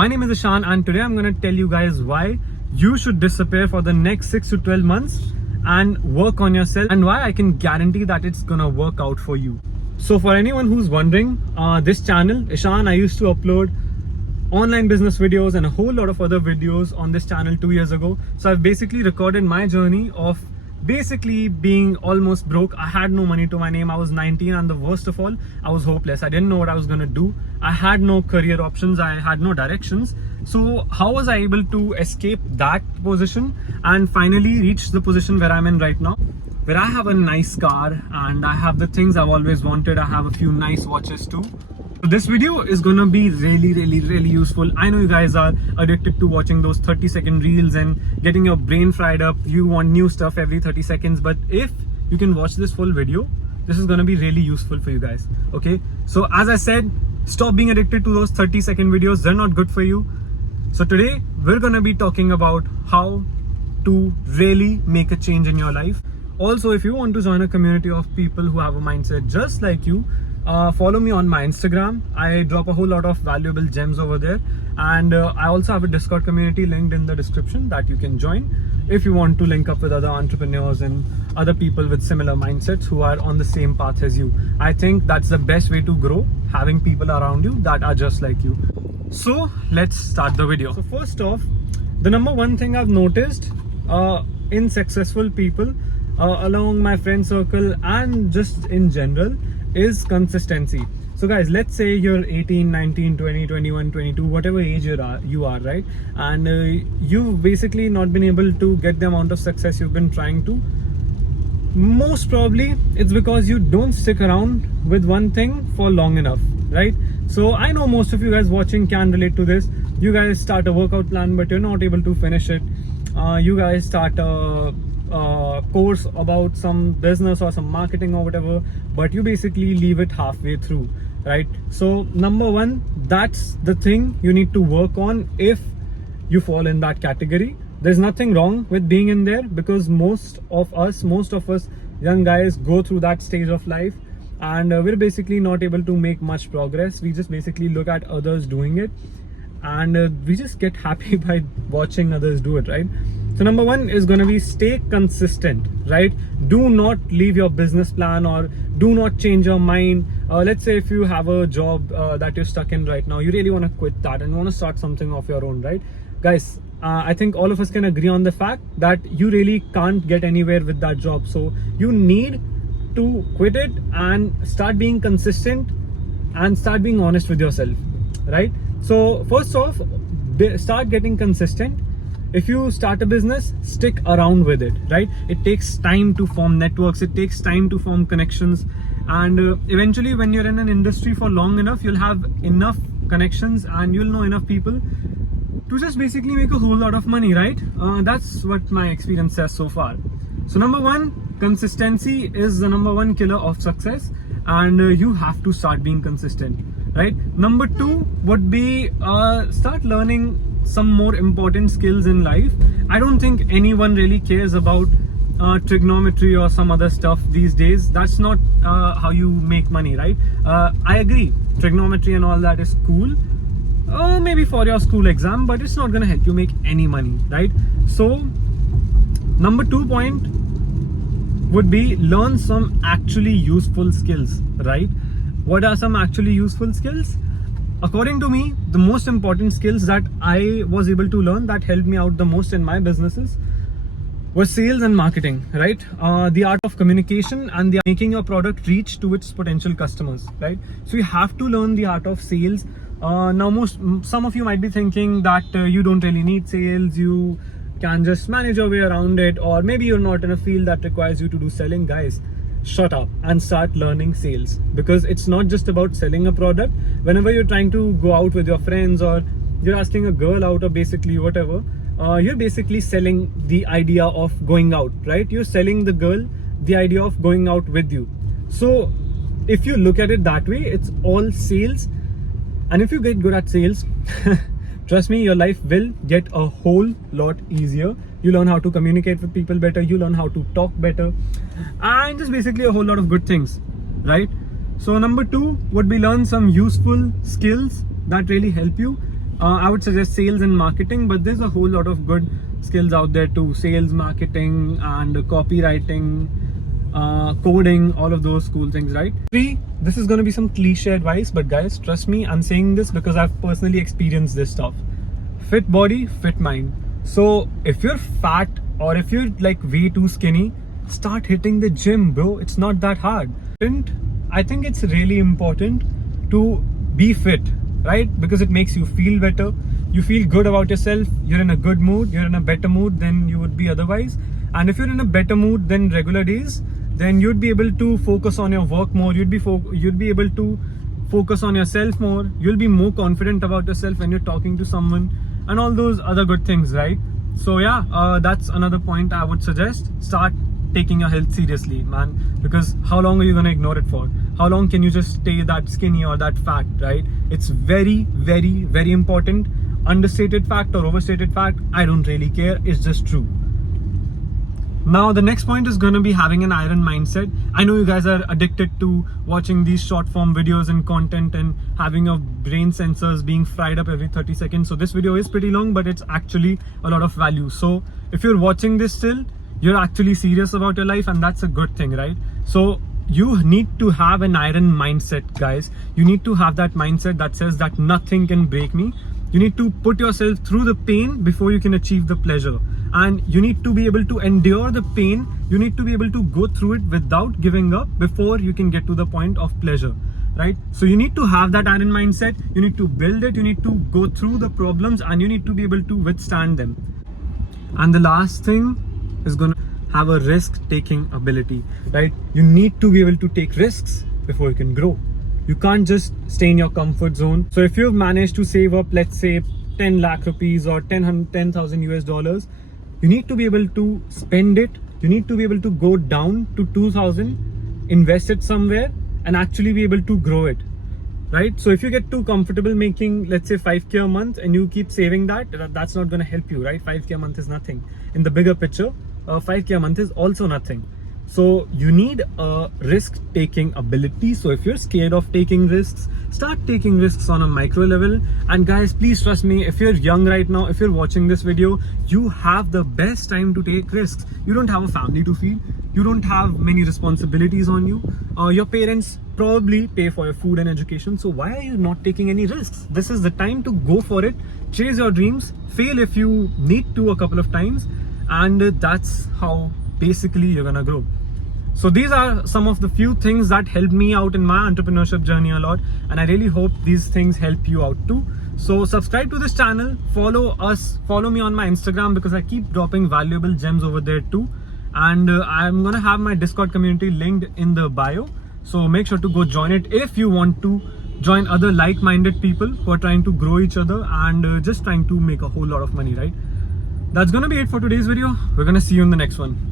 My name is Ishan and today I'm going to tell you guys why you should disappear for the next 6 to 12 months and work on yourself, and why I can guarantee that it's going to work out for you. So for anyone who's wondering, this channel, Ishan, I used to upload online business videos and a whole lot of other videos on this channel 2 years ago. So I've basically recorded my journey of basically being almost broke. I had no money to my name. I was 19 and the worst of all, I was hopeless. I didn't know what I was gonna do. I had no career options. I had no directions. So how was I able to escape that position and finally reach the position where I'm in right now, where I have a nice car and I have the things I've always wanted. I have a few nice watches too. So this video is gonna be really useful. I know you guys are addicted to watching those 30-second reels and getting your brain fried up. You want new stuff every 30 seconds, but if you can watch this full video, this is gonna be really useful for you guys. Okay, so as I said, stop being addicted to those 30-second videos. They're not good for you. So today we're gonna be talking about how to really make a change in your life. Also, if you want to join a community of people who have a mindset just like you, follow me on my Instagram. I drop a whole lot of valuable gems over there, and I also have a Discord community linked in the description that you can join if you want to link up with other entrepreneurs and other people with similar mindsets who are on the same path as you. I think that's the best way to grow, having people around you that are just like you. So let's start the video. So first off, the number one thing I've noticed in successful people along my friend circle and just in general is consistency. So guys, let's say you're 18, 19, 20, 21, 22, whatever age you are, right? And you've basically not been able to get the amount of success you've been trying to. Most probably it's because you don't stick around with one thing for long enough, right? So I know most of you guys watching can relate to this. You guys start a workout plan but you're not able to finish it. You guys start a course about some business or some marketing or whatever, but you basically leave it halfway through, right? So number one, that's the thing you need to work on if you fall in that category. There's nothing wrong with being in there, because most of us young guys go through that stage of life and we're basically not able to make much progress. We just basically look at others doing it and we just get happy by watching others do it, right? So number one is going to be stay consistent, right? Do not leave your business plan or do not change your mind. Let's say if you have a job that you're stuck in right now, you really want to quit that and want to start something of your own, right? Guys, I think all of us can agree on the fact that you really can't get anywhere with that job. So you need to quit it and start being consistent and start being honest with yourself, right? So first off, start getting consistent. If you start a business, stick around with it, right? It takes time to form networks, it takes time to form connections, and eventually when you're in an industry for long enough, you'll have enough connections and you'll know enough people to just basically make a whole lot of money, right? That's what my experience says so far. So number one, consistency is the number one killer of success, and you have to start being consistent, right? Number two would be start learning some more important skills in life. I don't think anyone really cares about trigonometry or some other stuff these days. That's not how you make money, right? I agree, trigonometry and all that is cool, maybe for your school exam, but it's not gonna help you make any money, right? So number 2 point would be learn some actually useful skills, right? What are some actually useful skills? According to me, the most important skills that I was able to learn that helped me out the most in my businesses was sales and marketing, right? The art of communication and the making your product reach to its potential customers, right? So you have to learn the art of sales. Now some of you might be thinking that you don't really need sales, you can just manage your way around it, or maybe you're not in a field that requires you to do selling. Guys, shut up and start learning sales, because it's not just about selling a product. Whenever you're trying to go out with your friends or you're asking a girl out or basically whatever, you're basically selling the idea of going out, right? You're selling the girl the idea of going out with you. So if you look at it that way, it's all sales. And if you get good at sales, trust me, your life will get a whole lot easier. You learn how to communicate with people better, you learn how to talk better, and just basically a whole lot of good things, right? So number 2 would be learn some useful skills that really help you. I would suggest sales and marketing, but there's a whole lot of good skills out there too. Sales, marketing, and copywriting, coding, all of those cool things, right? 3, this is going to be some cliche advice, but guys, trust me, I'm saying this because I've personally experienced this stuff. Fit body, fit mind. So if you're fat or if you're like way too skinny, start hitting the gym, bro. It's not that hard. And I think it's really important to be fit, right? Because it makes you feel better. You feel good about yourself. You're in a good mood. You're in a better mood than you would be otherwise. And if you're in a better mood than regular days, then you'd be able to focus on your work more. You'd be able to focus on yourself more. You'll be more confident about yourself when you're talking to someone and all those other good things, right? So yeah, that's another point I would suggest. Start taking your health seriously, man, because how long are you going to ignore it for? How long can you just stay that skinny or that fat, right? It's very, very, very important. Understated fact or overstated fact, I don't really care. It's just true. Now the next point is going to be having an iron mindset. I know you guys are addicted to watching these short form videos and content and having your brain sensors being fried up every 30 seconds. So this video is pretty long, but it's actually a lot of value. So if you're watching this still, you're actually serious about your life, and that's a good thing, right? So you need to have an iron mindset, guys. You need to have that mindset that says that nothing can break me. You need to put yourself through the pain before you can achieve the pleasure. And you need to be able to endure the pain. You need to be able to go through it without giving up before you can get to the point of pleasure, right? So you need to have that iron mindset. You need to build it. You need to go through the problems and you need to be able to withstand them. And the last thing is going to have a risk-taking ability, right? You need to be able to take risks before you can grow. You can't just stay in your comfort zone. So if you've managed to save up, let's say 10 lakh rupees or 10,000 US dollars, you need to be able to spend it. You need to be able to go down to 2,000, invest it somewhere and actually be able to grow it, right? So if you get too comfortable making, let's say 5K a month and you keep saving that's not going to help you, right? 5K a month is nothing. In the bigger picture, 5K a month is also nothing. So you need a risk-taking ability. So if you're scared of taking risks, start taking risks on a micro level. And guys, please trust me, if you're young right now, if you're watching this video, you have the best time to take risks. You don't have a family to feed. You don't have many responsibilities on you. Your parents probably pay for your food and education. So why are you not taking any risks? This is the time to go for it. Chase your dreams. Fail if you need to a couple of times. And that's how basically you're gonna grow. So these are some of the few things that helped me out in my entrepreneurship journey a lot, and I really hope these things help you out too. So subscribe to this channel, follow me on my Instagram because I keep dropping valuable gems over there too. And I'm gonna have my Discord community linked in the bio, so make sure to go join it if you want to join other like-minded people who are trying to grow each other and just trying to make a whole lot of money, right? That's gonna be it for today's video. We're gonna see you in the next one.